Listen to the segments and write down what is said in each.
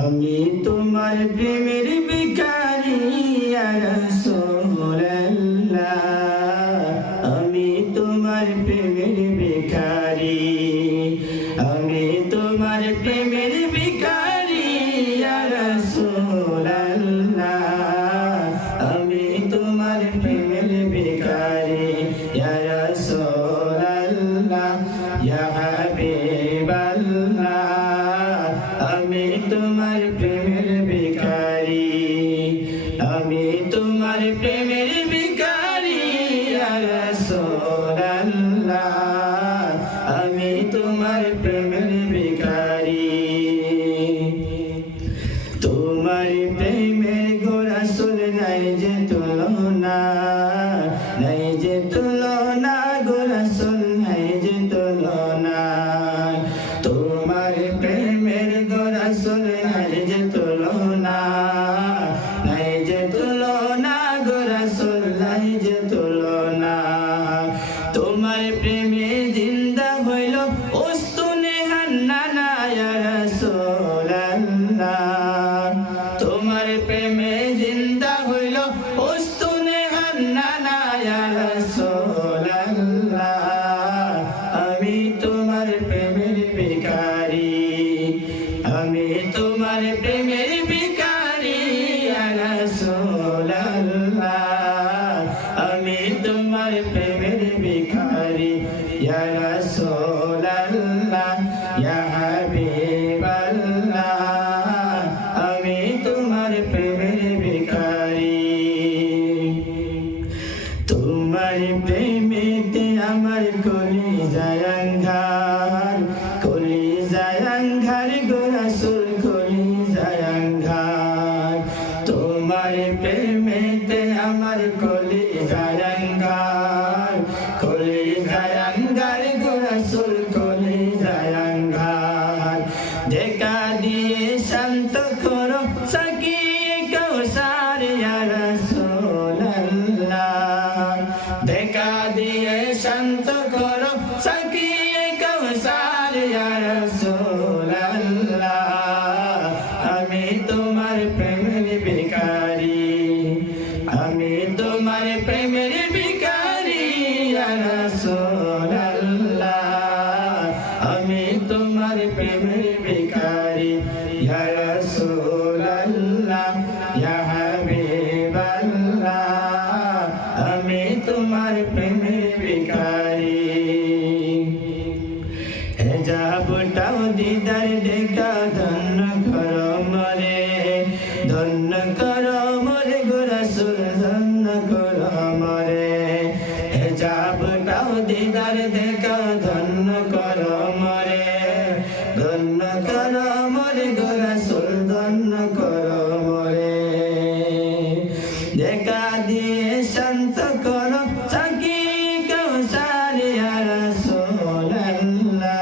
আমি তোমার প্রেমের ভিখারি ইয়া রাসূলুল্লাহ, আমি তোমার প্রেমের ভিখারি, আমি তোমার প্রেমের ভিখারি ইয়া রাসূলুল্লাহ, আমি তোমার প্রেমের ভিখারি ইয়া রাসূলুল্লাহ, ইয়া হাবিবাল্লাহ, আমি তোমার প্রেমের ভিখারি, আমি তোমার প্রেমের ভিখারি ইয়া রাসূলুল্লাহ, আমি তোমার প্রেমের ভিখারি। তোমার প্রেমের গো রাসূল নাই যে তুলনা, নাই যে তুলনা গো রাসূল নাই যে তুলনা, তোমার প্রেমের গো রাসূল নাই যে তুলনা, নাই যে তুলনা গো রাসূল নাই যে তুলনা, তোমার প্রেমে জিন্দা হইল উস্তুনে হান্নানা ইয়া রাসূলুল্লাহ, তোমার প্রেমে জিন্দা হইল উস্তুনে হান্নানা ইয়া রাসূলুল্লাহ, আমি তোমার প্রেমের ভিখারি, আমি তোমার প্রেমের ভিখারি ইয়া রাসূলুল্লাহ, আমি তোমার প্রেমের ভিখারি ইয়া রাসূলুল্লাহ, ইয়া হাবিবাল্লাহ, আমি তোমার প্রেমের ভিখারি। তোমার প্রেমেতে আমার কলিজায় আঁধার, কলিজায় আঁধার গো রাসূল কলিজায় আঁধার, তোমার প্রেমেতে আমার কলিজায় আঁধার, কলিজায় আঁধার গো রাসূল কলিজায় আঁধার, দেখা দিয়ে শান্ত করো সাকিয়ে কাউসার ইয়া রাসূলুল্লাহ, দেখা দিয়ে শান্ত করো সাকিয়ে কাউসার ইয়া রাসূলুল্লাহ, আমি তোমার প্রেমের ভিখারি, আমি তোমার প্রেমের ভিখারি ইয়া রাসূলুল্লাহ, আমি তোমার প্রেমের ভিখারি ইয়া রাসূলুল্লাহ, ইয়া হাবিবাল্লাহ, আমি তোমার প্রেমের ভিখারি। হেজাবটাও দিদার দেখা ধন্য করো মরে, ধন্য করো মরে গো রাসূল ধন্য করো মরে, হেজাবটাও দিদার দেখা ধন্য করো মরে, ধন্য করো মরে গো রাসূল ধন্য করো মরে, দেখা দিয়ে শান্ত করো সাকিয়ে কাউসার ইয়া রাসূলুল্লাহ,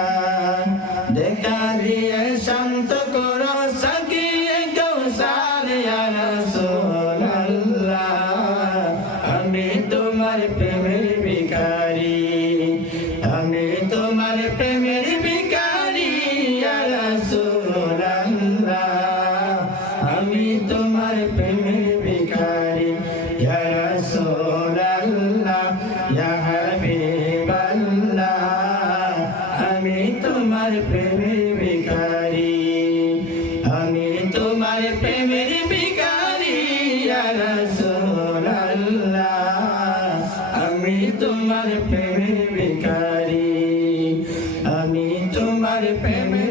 দেখা দিয়ে শান্ত করো সাকিয়ে কাউসার ইয়া রাসূলুল্লাহ, আমি তোমার প্রেমের ভিখারি, আমি তোমার প্রেমের ভিখারি ইয়া রাসূলুল্লাহ, আমি তোমার প্রেমের ভিখারি ইয়া রাসূলুল্লাহ, ইয়া হাবিবাল্লাহ, আমি তোমার প্রেমের ভিখারি, আমি তোমার প্রেমের ভিখারি ইয়া রাসূলুল্লাহ, আমি তোমার প্রেমের ভিখারি, আমি তোমার প্রেমের